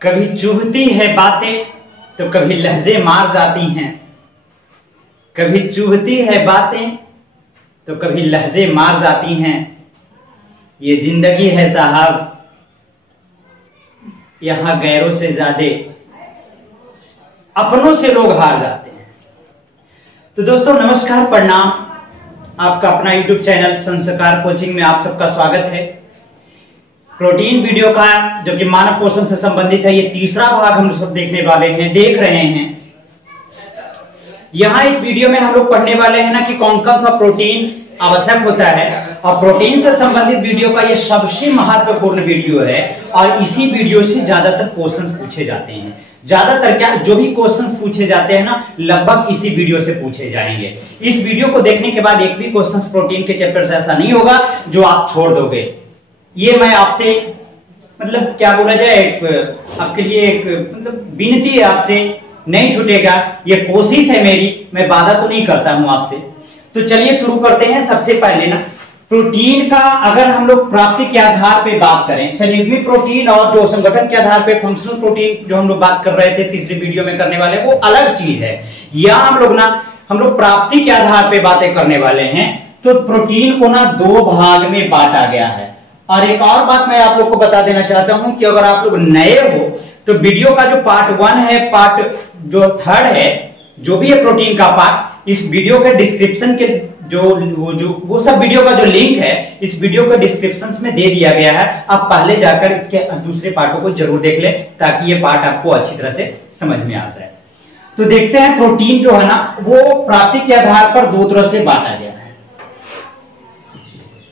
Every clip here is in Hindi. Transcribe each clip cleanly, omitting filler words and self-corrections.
कभी चुभती है बातें तो कभी लहजे मार जाती हैं। कभी चुभती है बातें तो कभी लहजे मार जाती हैं। ये जिंदगी है साहब, यहां गैरों से ज्यादा अपनों से लोग हार जाते हैं। तो दोस्तों नमस्कार, प्रणाम। आपका अपना YouTube चैनल संस्कार कोचिंग में आप सबका स्वागत है। प्रोटीन वीडियो का जो कि मानव पोषण से संबंधित है, ये तीसरा भाग हम सब देख रहे हैं। यहां इस वीडियो में हम लोग पढ़ने वाले हैं ना कि कौन कौन सा प्रोटीन आवश्यक होता है, और प्रोटीन से संबंधित वीडियो का ये सबसे महत्वपूर्ण वीडियो है। और इसी वीडियो से ज्यादातर क्वेश्चंस पूछे जाते हैं। ज्यादातर क्या, जो भी क्वेश्चंस पूछे जाते हैं ना, लगभग इसी वीडियो से पूछे जाएंगे। इस वीडियो को देखने के बाद एक भी क्वेश्चंस प्रोटीन के चैप्टर से ऐसा नहीं होगा जो आप छोड़ दोगे। ये मैं आपसे मतलब क्या बोला जाए, आपके लिए एक मतलब विनती है आपसे, नहीं छूटेगा। ये कोशिश है मेरी, मैं वादा तो नहीं करता हूं आपसे। तो चलिए शुरू करते हैं। सबसे पहले ना प्रोटीन का अगर हम लोग प्राप्ति के आधार पे बात करें, संयुग्मित प्रोटीन और जो संगठन के आधार पे फंक्शनल प्रोटीन जो हम लोग बात कर रहे थे तीसरी वीडियो में करने वाले, वो अलग चीज है। या हम लोग प्राप्ति के आधार पे बातें करने वाले हैं। तो प्रोटीन को ना दो भाग में बांटा गया है। और एक और बात मैं आप लोग को बता देना चाहता हूं कि अगर आप लोग नए हो तो वीडियो का जो पार्ट 1 है, पार्ट जो 3rd है, जो भी है प्रोटीन का पार्ट, इस वीडियो के डिस्क्रिप्शन के वो सब वीडियो का जो लिंक है इस वीडियो के डिस्क्रिप्शन में दे दिया गया है। आप पहले जाकर इसके दूसरे पार्टों को जरूर देख ले, ताकि ये पार्ट आपको अच्छी तरह से समझ में आ जाए। तो देखते हैं प्रोटीन जो है ना, वो प्राप्ति के आधार पर दो तरह से बांटा गया है।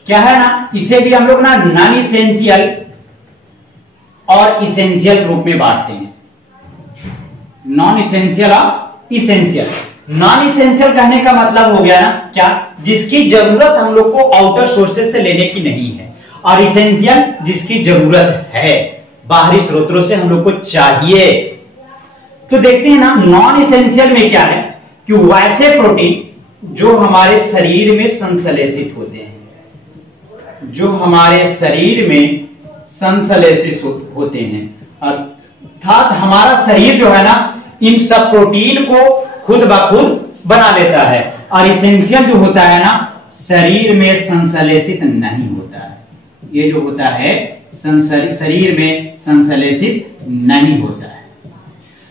क्या है ना, इसे भी हम लोग ना नॉन इसेंशियल और इसेंशियल रूप में बांटते हैं। नॉन इसेंशियल और इसेंशियल। नॉन इसेंशियल कहने का मतलब हो गया ना क्या, जिसकी जरूरत हम लोग को आउटर सोर्सेज से लेने की नहीं है, और इसेंशियल जिसकी जरूरत है, बाहरी स्रोतों से हम लोग को चाहिए। तो देखते हैं ना नॉन इसेंशियल में क्या है कि वैसे प्रोटीन जो हमारे शरीर में संश्लेषित होते हैं, जो हमारे शरीर में संश्लेषित होते हैं, अर्थात हमारा शरीर जो है ना इन सब प्रोटीन को खुद ब खुद बना लेता है। और इसेंशियल जो होता है ना, शरीर में संश्लेषित नहीं होता है। ये जो होता है शरीर में संश्लेषित नहीं होता है।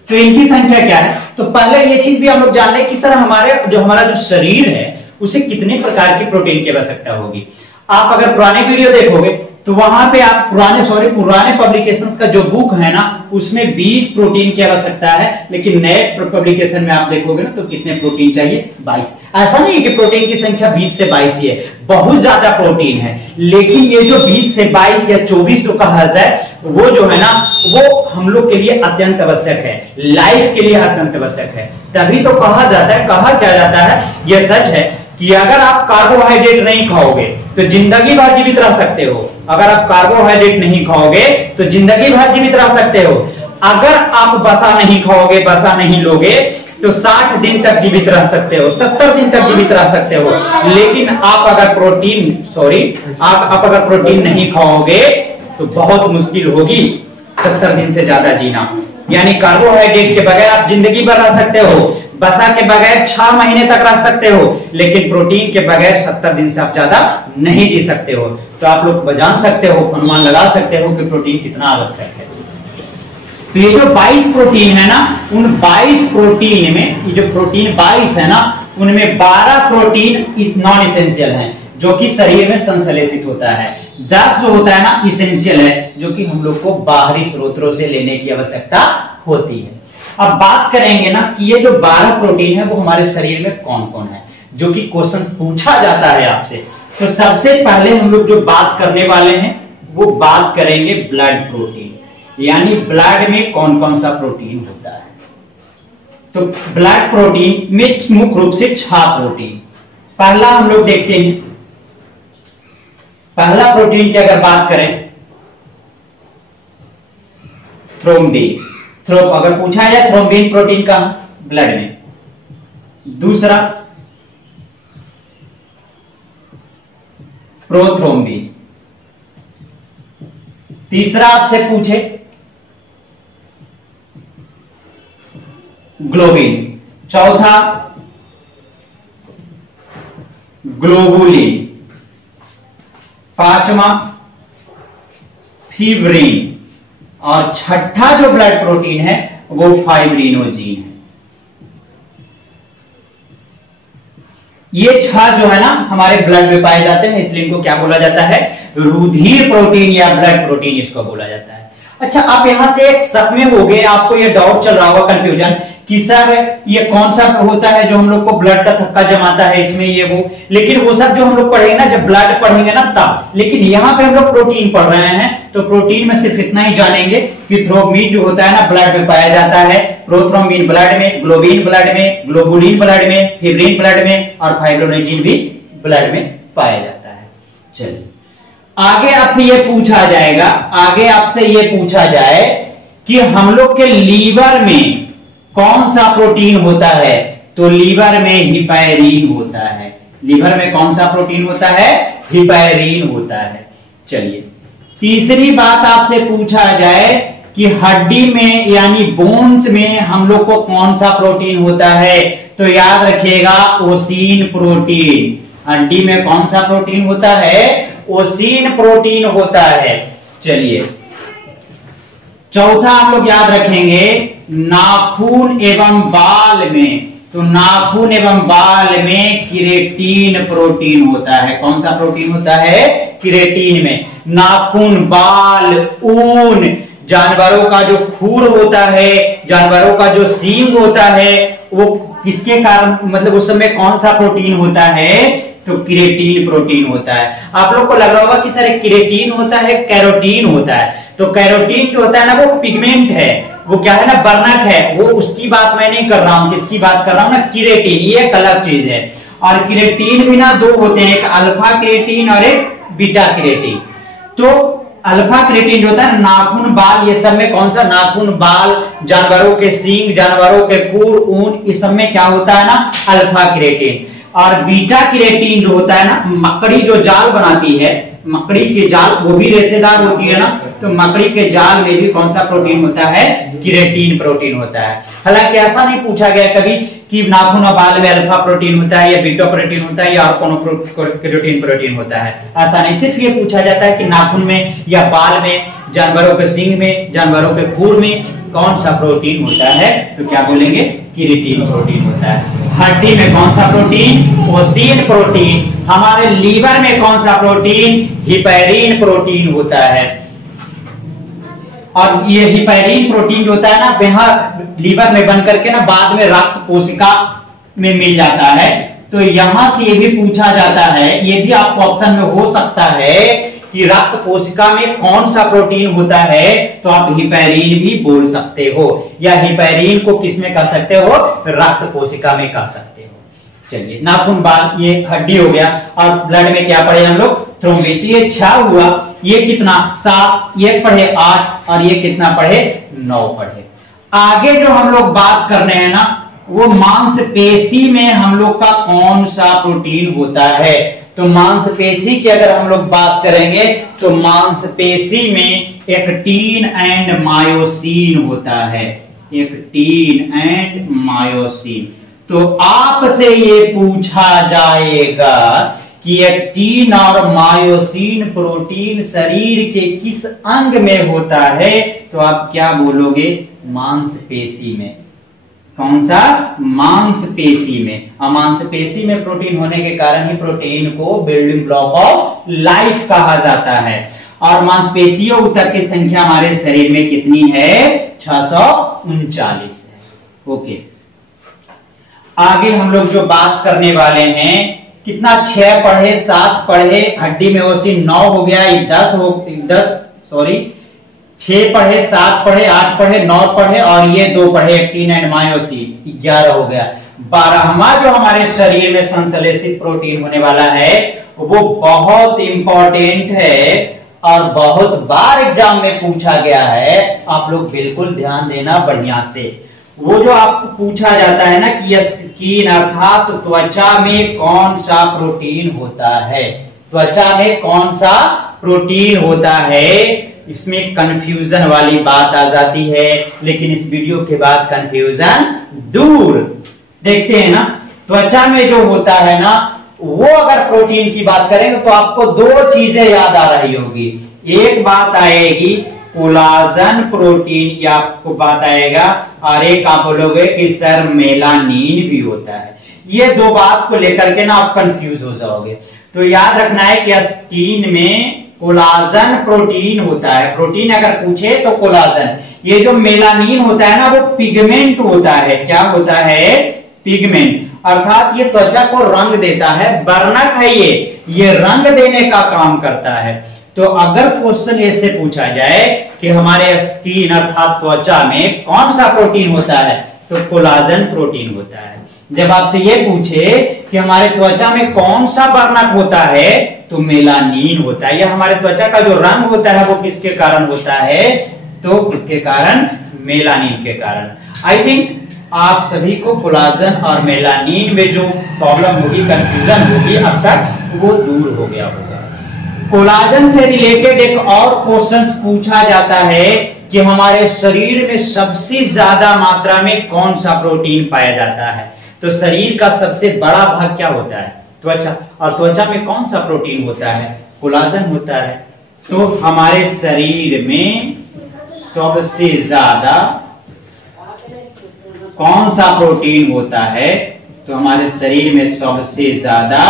तो इनकी संख्या क्या है, तो पहले ये चीज भी हम लोग जान लें कि सर हमारा जो शरीर है उसे कितने प्रकार की प्रोटीन की आवश्यकता होगी। आप अगर पुराने वीडियो देखोगे तो वहां पे आप पुराने पब्लिकेशंस का जो बुक है ना, उसमें 20 प्रोटीन की आवश्यकता है। लेकिन नए पब्लिकेशन में आप देखोगे ना तो कितने प्रोटीन चाहिए, 22। ऐसा नहीं है कि प्रोटीन की संख्या 20 से 22 ही है, बहुत ज्यादा प्रोटीन है। लेकिन ये जो 20 से 22 या 24 जो कहा जाए, वो जो है ना, वो हम लोग के लिए अत्यंत आवश्यक है, लाइफ के लिए अत्यंत आवश्यक है। तभी तो कहा क्या जाता है, यह सच है कि अगर आप कार्बोहाइड्रेट नहीं खाओगे तो जिंदगी भर जीवित रह सकते हो। अगर आप कार्बोहाइड्रेट नहीं खाओगे तो जिंदगी भर जीवित रह सकते हो। अगर आप वसा नहीं खाओगे, वसा नहीं लोगे, तो 60 दिन तक जीवित रह सकते हो, 70 दिन तक जीवित रह सकते हो। लेकिन आप अगर प्रोटीन नहीं खाओगे तो बहुत मुश्किल होगी 70 दिन से ज्यादा जीना। यानी कार्बोहाइड्रेट के बगैर आप जिंदगी भर रह सकते हो, वसा के बगैर 6 महीने तक रख सकते हो, लेकिन प्रोटीन के बगैर 70 दिन से आप ज्यादा नहीं जी सकते हो। तो आप लोग जान सकते हो, अनुमान लगा सकते हो कि प्रोटीन कितना आवश्यक है। तो ये जो 22 प्रोटीन है ना, उन 22 प्रोटीन में, ये जो प्रोटीन 22 है ना, उनमें 12 प्रोटीन नॉन इसेंशियल हैं, जो कि शरीर में संश्लेषित होता है। 10 जो होता है ना इसेंशियल है, जो कि हम लोग को बाहरी स्रोतों से लेने की आवश्यकता होती है। अब बात करेंगे ना कि ये जो 12 प्रोटीन है वो हमारे शरीर में कौन कौन है, जो कि क्वेश्चन पूछा जाता है आपसे। तो सबसे पहले हम लोग जो बात करने वाले हैं वो बात करेंगे ब्लड प्रोटीन, यानी ब्लड में कौन कौन सा प्रोटीन होता है। तो ब्लड प्रोटीन में मुख्य रूप से 6 प्रोटीन। पहला हम लोग देखते हैं, पहला प्रोटीन की अगर बात करें थ्रोम्बिन। अगर पूछा जाए थ्रोम्बिन प्रोटीन का ब्लड में। दूसरा प्रोथ्रोम्बिन। तीसरा आपसे पूछे ग्लोबिन, चौथा ग्लोबुलिन, पांचवा फिब्रिन, और छठा जो ब्लड प्रोटीन है वो फाइब्रिनोजीन है। ये छह जो है ना हमारे ब्लड में पाए जाते हैं, इसलिए इनको क्या बोला जाता है, रुधिर प्रोटीन या ब्लड प्रोटीन इसको बोला जाता है। अच्छा, आप यहां से एक शक में हो गए, आपको ये डाउट चल रहा होगा, कंफ्यूजन, कि सर ये कौन सा होता है जो हम लोग को ब्लड का थक्का जमाता है इसमें ये वो, लेकिन वो सब जो हम लोग पढ़ेंगे ना, जब ब्लड पढ़ेंगे ना तब, लेकिन यहाँ पे हम लोग प्रोटीन पढ़ रहे हैं, तो प्रोटीन में सिर्फ इतना ही जानेंगे कि थ्रोम्बिन जो होता है ना ब्लड में पाया जाता है, प्रोथ्रोम्बिन ब्लड में, ग्लोबिन ब्लड में, ग्लोबुलिन ब्लड में, फिब्रिन ब्लड में, और फाइब्रिनोजीन भी ब्लड में पाया जाता है। चलिए आगे आपसे ये पूछा जाएगा, आगे आपसे ये पूछा जाए कि हम लोग के लीवर में कौन सा प्रोटीन होता है, तो लीवर में हिपैरिन होता है। लीवर में कौन सा प्रोटीन होता है, हिपैरिन होता है। चलिए तीसरी बात आपसे पूछा जाए कि हड्डी में यानी बोन्स में हम लोग को कौन सा प्रोटीन होता है, तो याद रखिएगा ओसीन प्रोटीन। हड्डी में कौन सा प्रोटीन होता है, ओसीन प्रोटीन होता है। चलिए चौथा हम लोग याद रखेंगे नाखून एवं बाल में, तो नाखून एवं बाल में किरेटिन प्रोटीन होता है। कौन सा प्रोटीन होता है, किरेटिन में। नाखून, बाल, ऊन, जानवरों का जो खूर होता है, जानवरों का जो सींग होता है, वो किसके कारण, मतलब उस समय कौन सा प्रोटीन होता है, तो किरेटिन प्रोटीन होता है। आप लोग को लग रहा होगा कि सर किरेटिन होता है, कैरोटीन होता है, तो कैरोटीन जो होता है ना वो पिगमेंट है, वो क्या है ना, वर्णक है, वो उसकी बात मैं नहीं कर रहा हूं, किसकी बात कर रहा हूं ना, किरेटिन, ये एक अलग चीज है। और किरेटिन भी ना दो होते हैं, एक अल्फा किरेटिन और एक बीटा किरेटिन। तो अल्फा किरेटिन जो होता है नाखून, बाल, ये सब में कौन सा, नाखून, बाल, जानवरों के सींग, जानवरों के खूर, ऊन, इस सब में क्या होता है ना, अल्फा किरेटिन। और बीटा किरेटिन जो होता है ना, मकड़ी जो जाल बनाती है, मकड़ी के जाल, वो भी रेशेदार होती है ना, तो मकड़ी के जाल में भी कौन सा प्रोटीन होता है, किरेटिन प्रोटीन होता है। हालांकि ऐसा नहीं पूछा गया कभी कि नाखून और बाल में अल्फा प्रोटीन होता है या बीटा प्रोटीन होता है या और कौन किरेटिन प्रोटीन होता है, ऐसा नहीं। सिर्फ ये पूछा जाता है कि नाखून में या बाल में, जानवरों के सींग में, जानवरों के खूर में कौन सा प्रोटीन होता है, तो क्या बोलेंगे, किरेटिन प्रोटीन होता है। हड्डी में कौन सा प्रोटीन, ओसीन प्रोटीन। हमारे लीवर में कौन सा प्रोटीन, हिपैरिन प्रोटीन होता है। और ये हिपैरिन प्रोटीन जो होता है ना, यहाँ लीवर में बन करके ना बाद में रक्त कोशिका में मिल जाता है। तो यहां से ये भी पूछा जाता है, ये भी आपको ऑप्शन में हो सकता है कि रक्त कोशिका में कौन सा प्रोटीन होता है, तो आप हिपैरिन भी बोल सकते हो, या हिपैरिन को किस में कह सकते हो, रक्त कोशिका में कह सकते हो। चलिए नाखून, बाल, ये हड्डी हो गया। और ब्लड में क्या पढ़े हम लोग, थ्रोम्बिन। तो ये 6 हुआ, ये कितना 7, ये पढ़े 8, और ये कितना पढ़े 9 पढ़े। आगे जो हम लोग बात करने हैं ना, वो मांसपेशी में हम लोग का कौन सा प्रोटीन होता है। तो मांसपेशी की अगर हम लोग बात करेंगे तो मांसपेशी में एक्टिन एंड मायोसिन होता है, एक्टिन एंड मायोसिन। तो आपसे ये पूछा जाएगा कि एक्टिन और मायोसिन प्रोटीन शरीर के किस अंग में होता है, तो आप क्या बोलोगे, मांसपेशी में। कौन सा, मांसपेशी में। और मांसपेशी में प्रोटीन होने के कारण ही प्रोटीन को बिल्डिंग ब्लॉक ऑफ लाइफ कहा जाता है। और मांसपेशियों तक की संख्या हमारे शरीर में कितनी है, 639 है। ओके, आगे हम लोग जो बात करने वाले हैं, कितना 6 पढ़े, 7 पढ़े, हड्डी में ओसिन 9 हो गया, 6 पढ़े, 7 पढ़े, 8 पढ़े, 9 पढ़े, और ये 2 पढ़े एक्टिन एंड मायोसिन, 11 हो गया। 12वां जो हमारे शरीर में संश्लेषित प्रोटीन होने वाला है, वो बहुत इंपॉर्टेंट है और बहुत बार एग्जाम में पूछा गया है। आप लोग बिल्कुल ध्यान देना बढ़िया से। वो जो आपको पूछा जाता है ना कि स्किन अर्थात त्वचा में कौन सा प्रोटीन होता है, त्वचा में कौन सा प्रोटीन होता है, इसमें कंफ्यूजन वाली बात आ जाती है, लेकिन इस वीडियो के बाद कंफ्यूजन दूर। देखते हैं ना, त्वचा में जो होता है ना, वो अगर प्रोटीन की बात करेंगे तो आपको दो चीजें याद आ रही होगी। एक बात आएगी कोलाजन प्रोटीन, या आपको बात आएगा, और एक आप बोलोगे कि सर मेलानिन भी होता है। ये दो बात को लेकर के ना आप कंफ्यूज हो जाओगे। तो याद रखना है कि स्किन में कोलाजन प्रोटीन होता है। प्रोटीन अगर पूछे तो कोलाजन। ये जो मेलानिन होता है ना, वो पिगमेंट होता है। क्या होता है? पिगमेंट। अर्थात ये त्वचा को रंग देता है, वर्णक है ये रंग देने का काम करता है। तो अगर क्वेश्चन ऐसे पूछा जाए कि हमारे स्किन अर्थात त्वचा में कौन सा प्रोटीन होता है, तो कोलाजन प्रोटीन होता है। जब आपसे ये पूछे कि हमारे त्वचा में कौन सा वर्णक होता है, तो मेलानिन होता है। या हमारे त्वचा का जो रंग होता है वो किसके कारण होता है, तो किसके कारण? मेलानिन के कारण। आई थिंक आप सभी को कोलाजन और मेलानिन में जो प्रॉब्लम होगी, कंफ्यूजन होगी, अब तक वो दूर हो गया होगा। कोलाजन से रिलेटेड एक और क्वेश्चन पूछा जाता है कि हमारे शरीर में सबसे ज्यादा मात्रा में कौन सा प्रोटीन पाया जाता है। तो शरीर का सबसे बड़ा भाग क्या होता है? त्वचा। और त्वचा में कौन सा प्रोटीन होता है? कोलाजन होता है। तो हमारे शरीर में सबसे ज्यादा कौन सा प्रोटीन होता है? तो हमारे शरीर में सबसे ज्यादा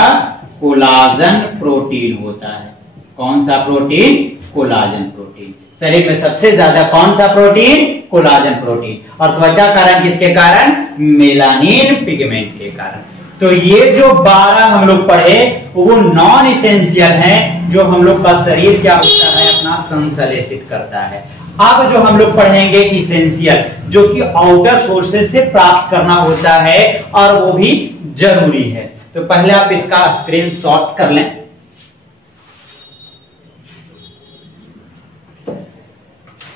कोलाजन प्रोटीन होता है। कौन सा प्रोटीन? Collagen protein. शरीर में सबसे ज्यादा कौन सा प्रोटीन? Collagen protein. और त्वचा का रंग किसके कारण? मेलानिन पिगमेंट के कारण। तो ये जो 12 हम लोग पढ़े वो नॉन इसेंशियल है, जो हम लोग का शरीर क्या होता है, अपना संश्लेषित करता है। अब जो हम लोग पढ़ेंगे इसेंशियल, जो कि आउटर सोर्सेज से प्राप्त करना होता है, और वो भी जरूरी है। तो पहले आप इसका स्क्रीनशॉट कर लें।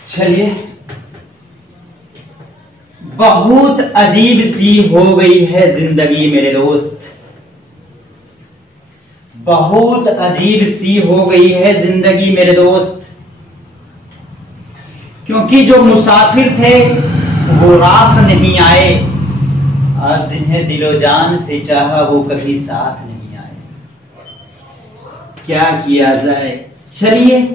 चलिए, बहुत अजीब सी हो गई है जिंदगी मेरे दोस्त, बहुत अजीब सी हो गई है जिंदगी मेरे दोस्त। क्योंकि जो मुसाफिर थे वो रास नहीं आए, और जिन्हें दिलो जान से चाहा वो कभी साथ नहीं आए। क्या किया जाए? चलिए,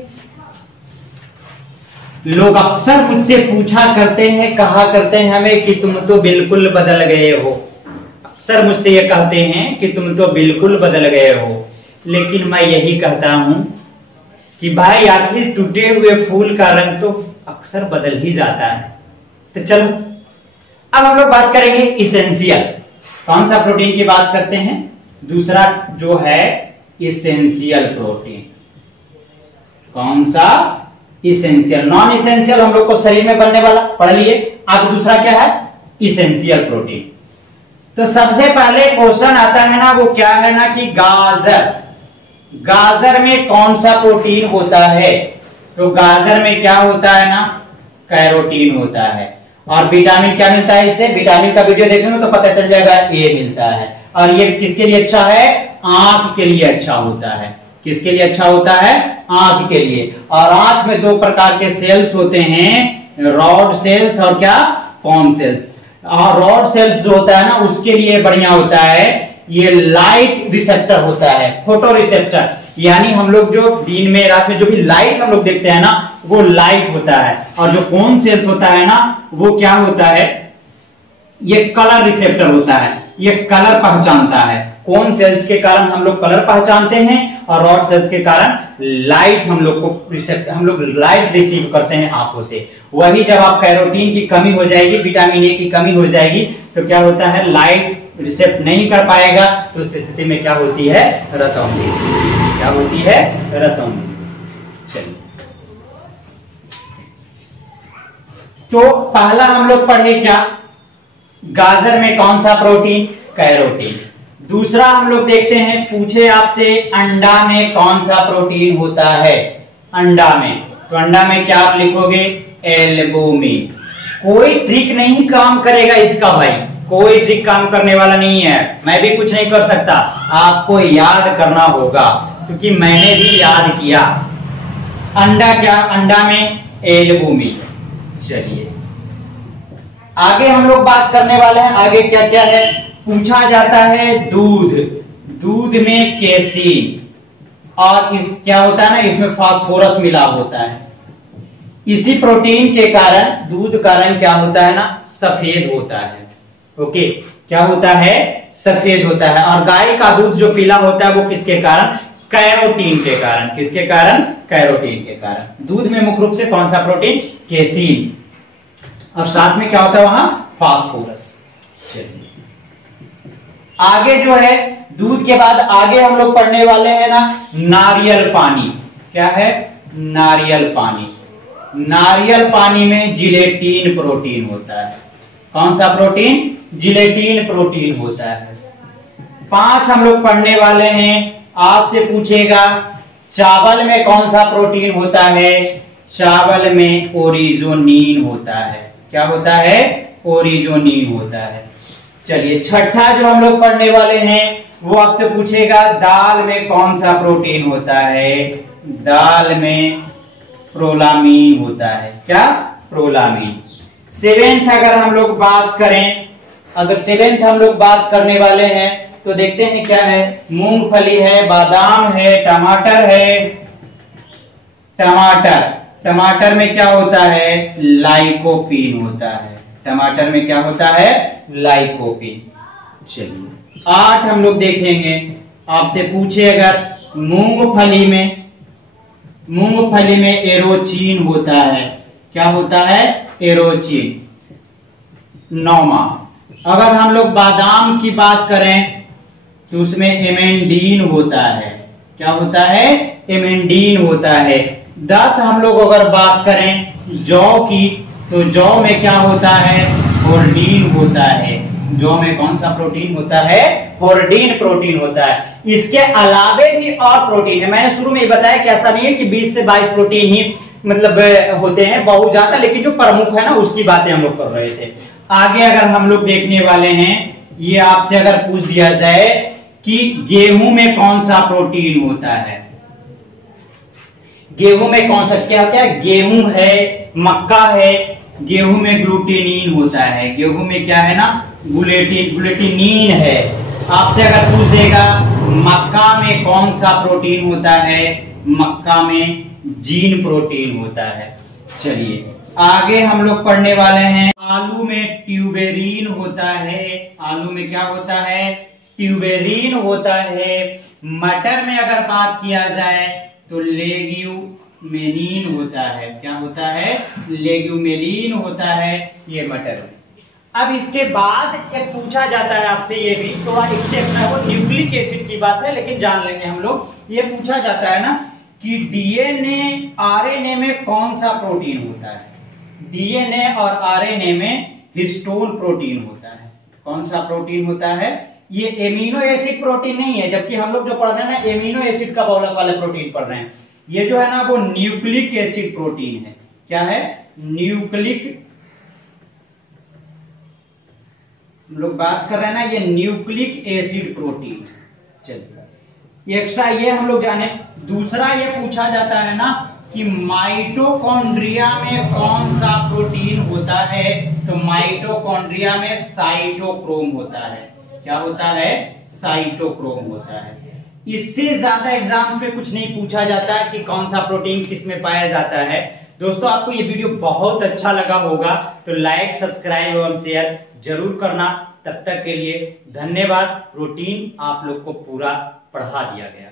लोग अक्सर मुझसे पूछा करते हैं, कहा करते हैं हमें कि तुम तो बिल्कुल बदल गए हो। अक्सर मुझसे ये कहते हैं कि तुम तो बिल्कुल बदल गए हो। लेकिन मैं यही कहता हूं कि भाई आखिर टूटे हुए फूल का रंग तो अक्सर बदल ही जाता है। तो चलो, अब हम लोग बात करेंगे इसेंशियल। कौन सा प्रोटीन की बात करते हैं? दूसरा जो है इसेंशियल प्रोटीन। कौन सा? इसेंशियल। नॉन इसेंशियल हम लोग को शरीर में बनने वाला पढ़ लिए। अब दूसरा क्या है? Essential protein. तो सबसे पहले क्वेश्चन आता है ना, वो क्या है ना कि गाजर, गाजर में कौन सा प्रोटीन होता है? तो गाजर में क्या होता है ना, कैरोटीन होता है। और विटामिन क्या मिलता है इससे? विटामिन का वीडियो देखेंगे तो पता चल जाएगा, ए मिलता है। और ये किसके लिए अच्छा है? आंख के लिए अच्छा होता है। किसके लिए अच्छा होता है? आंख के लिए। और आंख में दो प्रकार के सेल्स होते हैं, रॉड सेल्स और क्या? Cone cells. और रॉड सेल्स जो होता है ना, उसके लिए बढ़िया होता है, ये लाइट रिसेप्टर होता है, फोटो रिसेप्टर। यानी हम लोग जो दिन में रात में जो भी लाइट हम लोग देखते हैं ना, वो लाइट होता है। और जो कॉन सेल्स होता है ना, वो क्या होता है? ये कलर रिसेप्टर होता है, ये कलर पहचानता है। कॉन सेल्स के कारण हम लोग कलर पहचानते हैं, और रॉड सेल्स के कारण लाइट हम लोग को हम लोग लाइट रिसीव करते हैं आंखों से। वही जब आप कैरोटीन की कमी हो जाएगी, विटामिन ए की कमी हो जाएगी, तो क्या होता है? लाइट रिसेप्ट नहीं कर पाएगा। तो उस स्थिति में क्या होती है? रतौंधी। क्या होती है? रतौंधी। चलिए, तो पहला हम लोग पढ़े क्या? गाजर में कौन सा प्रोटीन? कैरोटीन। दूसरा हम लोग देखते हैं, पूछे आपसे अंडा में कौन सा प्रोटीन होता है? अंडा में, तो अंडा में क्या आप लिखोगे? एल्बुमिन। कोई ट्रिक नहीं काम करेगा इसका भाई, कोई ट्रिक काम करने वाला नहीं है। मैं भी कुछ नहीं कर सकता, आपको याद करना होगा, क्योंकि मैंने भी याद किया। अंडा क्या, अंडा में एल्बुमिन। चलिए आगे हम लोग बात करने वाले हैं, आगे क्या क्या है पूछा जाता है। दूध, दूध में कैसीन और क्या होता है ना, इसमें फास्फोरस मिला होता है। इसी प्रोटीन के कारण दूध का रंग क्या होता है ना, सफेद होता है। ओके, क्या होता है, सफेद होता है। और गाय का दूध जो पीला होता है वो किसके कारण, कैरोटीन के कारण। किसके कारण, कैरोटीन के कारण। दूध में मुख्य रूप से कौन सा प्रोटीन, कैसीन, और साथ में क्या होता है वहां, फास्फोरस। चलिए आगे जो है दूध के बाद आगे हम लोग पढ़ने वाले हैं ना नारियल पानी। क्या है, नारियल पानी। नारियल पानी में जिलेटिन प्रोटीन होता है। कौन सा प्रोटीन, जिलेटिन प्रोटीन होता है। 5 हम लोग पढ़ने वाले हैं। आपसे पूछेगा चावल में कौन सा प्रोटीन होता है, चावल में ओरिजोनिन होता है। क्या होता है, ओरिजोनिन होता है। चलिए छठा जो हम लोग पढ़ने वाले हैं वो आपसे पूछेगा दाल में कौन सा प्रोटीन होता है, दाल में प्रोलामीन होता है। क्या, प्रोलामीन। 7th अगर हम लोग बात करें, अगर 7th हम लोग बात करने वाले हैं तो देखते हैं क्या है, मूंगफली है, बादाम है, टमाटर है। टमाटर, टमाटर में क्या होता है, लाइकोपीन होता है। टमाटर में क्या होता है, लाइकोपीन। चलिए 8 हम लोग देखेंगे। आपसे पूछे अगर मूंगफली में, मूंगफली में एरोचीन होता है। क्या होता है, एरोचीन। 9वां अगर हम लोग बादाम की बात करें तो उसमें एमेंडीन होता है। क्या होता है, एमेंडीन होता है। 10 हम लोग अगर बात करें जौ की तो जौ में क्या होता है, होर्डीन होता है। जौ में कौन सा प्रोटीन होता है, होर्डीन प्रोटीन होता है। इसके अलावे भी और प्रोटीन है। मैंने शुरू में ही बताया कि ऐसा नहीं है कि 20 से 22 प्रोटीन ही मतलब होते हैं, बहुत ज्यादा, लेकिन जो प्रमुख है ना उसकी बातें हम लोग कर रहे थे। आगे अगर हम लोग देखने वाले हैं, ये आपसे अगर पूछ दिया जाए कि गेहूं में कौन सा प्रोटीन होता है, गेहूं में कौन सा, क्या होता है, गेहूं है, मक्का है, गेहूं में ग्लूटेनिन होता है। गेहूं में क्या है ना, ग्लूटेनिन है। आपसे अगर पूछ देगा मक्का में कौन सा प्रोटीन होता है, मक्का में जीन प्रोटीन होता है। चलिए आगे हम लोग पढ़ने वाले हैं, आलू में ट्यूबेरिन होता है। आलू में क्या होता है, ट्यूबेरिन होता है। मटर में अगर बात किया जाए तो लेग्यूमेनिन होता है। क्या होता है, लेग्यूमेनिन होता है ये मटर में। अब इसके बाद एक पूछा जाता है आपसे, ये भी थोड़ा एक्सेप्शन है, वो न्यूक्लिक एसिड की बात है लेकिन जान लेंगे हम लोग। ये पूछा जाता है ना कि डीएनए आरएनए में कौन सा प्रोटीन होता है। डीएनए और आरएनए में हिस्टोन प्रोटीन होता है। कौन सा प्रोटीन होता है, ये एमिनो एसिड प्रोटीन नहीं है, जबकि हम लोग जो पढ़ रहे हैं ना एमिनो एसिड का बहुलक वाले प्रोटीन पढ़ रहे हैं। ये जो है ना वो न्यूक्लिक एसिड प्रोटीन है। क्या है, न्यूक्लिक, हम लोग बात कर रहे हैं ना ये न्यूक्लिक एसिड प्रोटीन। चलिए एक्स्ट्रा ये हम लोग जाने। दूसरा ये पूछा जाता है ना कि माइटोकॉन्ड्रिया में कौन सा प्रोटीन होता है, तो माइटोकॉन्ड्रिया में साइटोक्रोम होता है। क्या होता है, साइटोक्रोम होता है। इससे ज्यादा एग्जाम्स में कुछ नहीं पूछा जाता है कि कौन सा प्रोटीन किस में पाया जाता है। दोस्तों आपको ये वीडियो बहुत अच्छा लगा होगा तो लाइक, सब्सक्राइब एवं शेयर जरूर करना। तब तक के लिए धन्यवाद। प्रोटीन आप लोग को पूरा पढ़ा दिया गया।